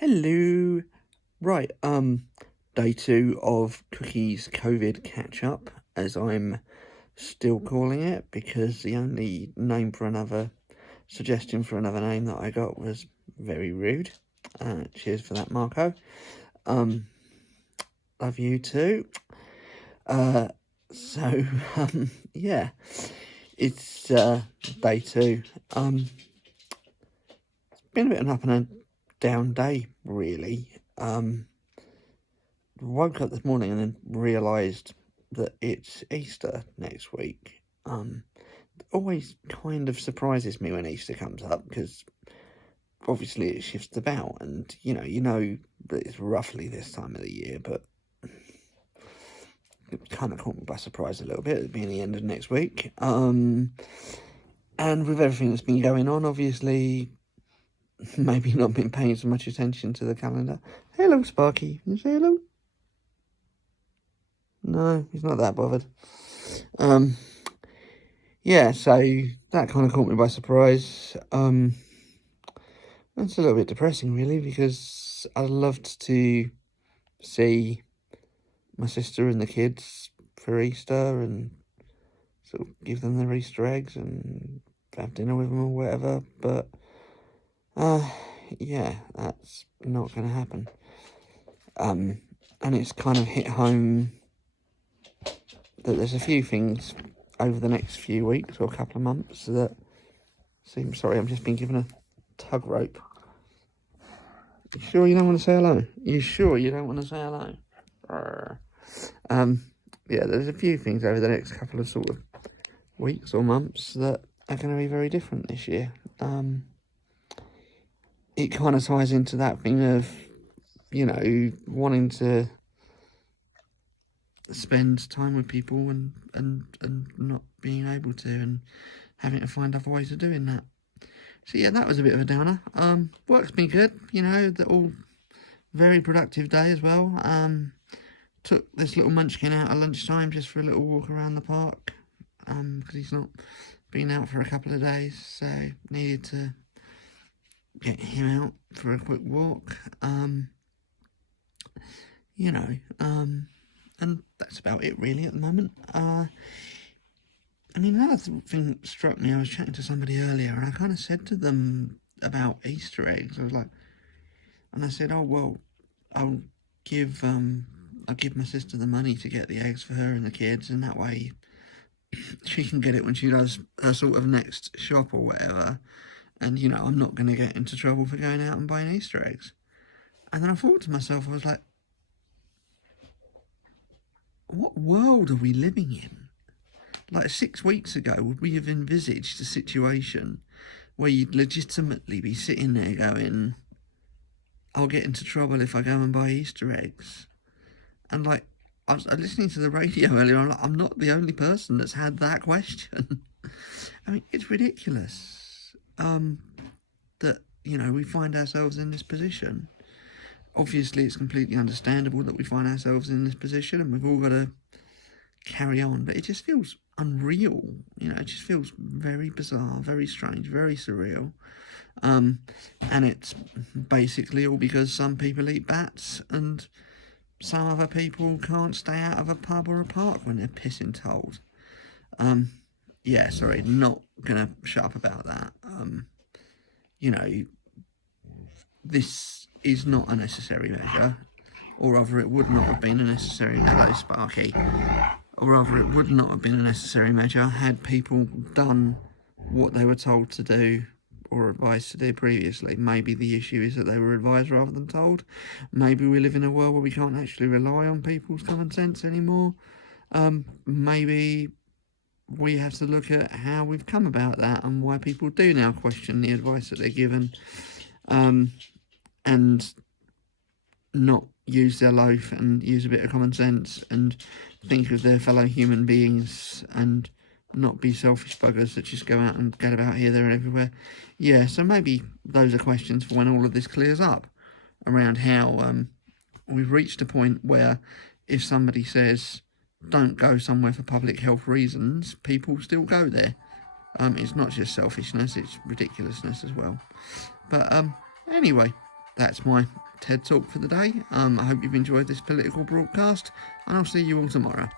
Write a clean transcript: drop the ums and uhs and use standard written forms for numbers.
Hello. Right, day two of Cookie's COVID catch up, as I'm still calling it, because the only suggestion for another name that I got was very rude. Cheers for that, Marco. Love you too. So, yeah, it's, day two. It's been a bit of an up and a down day, really. Woke up this morning and then realised that it's Easter next week. It always kind of surprises me when Easter comes up, because obviously it shifts about, and you know that it's roughly this time of the year, but it kind of caught me by surprise a little bit, it being the end of next week. And with everything that's been going on, obviously, maybe not been paying so much attention to the calendar. Hello, Sparky. Can you say hello? No, he's not that bothered. Yeah, so that kind of caught me by surprise. It's a little bit depressing, really, because I loved to see my sister and the kids for Easter and sort of give them their Easter eggs and have dinner with them or whatever, but yeah, that's not going to happen. And it's kind of hit home that there's a few things over the next few weeks or a couple of months that seem... Sorry, I'm just being given a tug rope. You sure you don't want to say hello? You sure you don't want to say hello? Yeah, there's a few things over the next couple of sort of weeks or months that are going to be very different this year. It kind of ties into that thing of, wanting to spend time with people and not being able to, and having to find other ways of doing that. So yeah, that was a bit of a downer. Work's been good, the all very productive day as well. Took this little munchkin out at lunchtime just for a little walk around the park, because he's not been out for a couple of days, so needed to get him out for a quick walk. And that's about it really at the moment. Another thing that struck me, I was chatting to somebody earlier, and I kind of said to them about Easter eggs. I said, oh, well, I'll give my sister the money to get the eggs for her and the kids, and that way she can get it when she does her sort of next shop or whatever. And, I'm not going to get into trouble for going out and buying Easter eggs. And then I thought to myself, I was like, what world are we living in? Like 6 weeks ago, would we have envisaged a situation where you'd legitimately be sitting there going, I'll get into trouble if I go and buy Easter eggs? And I was listening to the radio earlier, I'm not the only person that's had that question. It's ridiculous that, we find ourselves in this position. Obviously, it's completely understandable that we find ourselves in this position, and we've all got to carry on, but it just feels unreal. It just feels very bizarre, very strange, very surreal. And it's basically all because some people eat bats and some other people can't stay out of a pub or a park when they're pissing cold. Yeah, sorry, not gonna shut up about that. This is not a necessary measure, or rather it would not have been a necessary... Hello, Sparky. Or rather it would not have been a necessary measure had people done what they were told to do or advised to do previously. Maybe the issue is that they were advised rather than told. Maybe we live in a world where we can't actually rely on people's common sense anymore. Maybe we have to look at how we've come about that and why people do now question the advice that they're given, and not use their life and use a bit of common sense and think of their fellow human beings and not be selfish buggers that just go out and get about here, there and everywhere. Yeah, so maybe those are questions for when all of this clears up, around how we've reached a point where if somebody says don't go somewhere for public health reasons, people still go there. It's not just selfishness, it's ridiculousness as well. But anyway, that's my TED Talk for the day. I hope you've enjoyed this political broadcast, and I'll see you all tomorrow.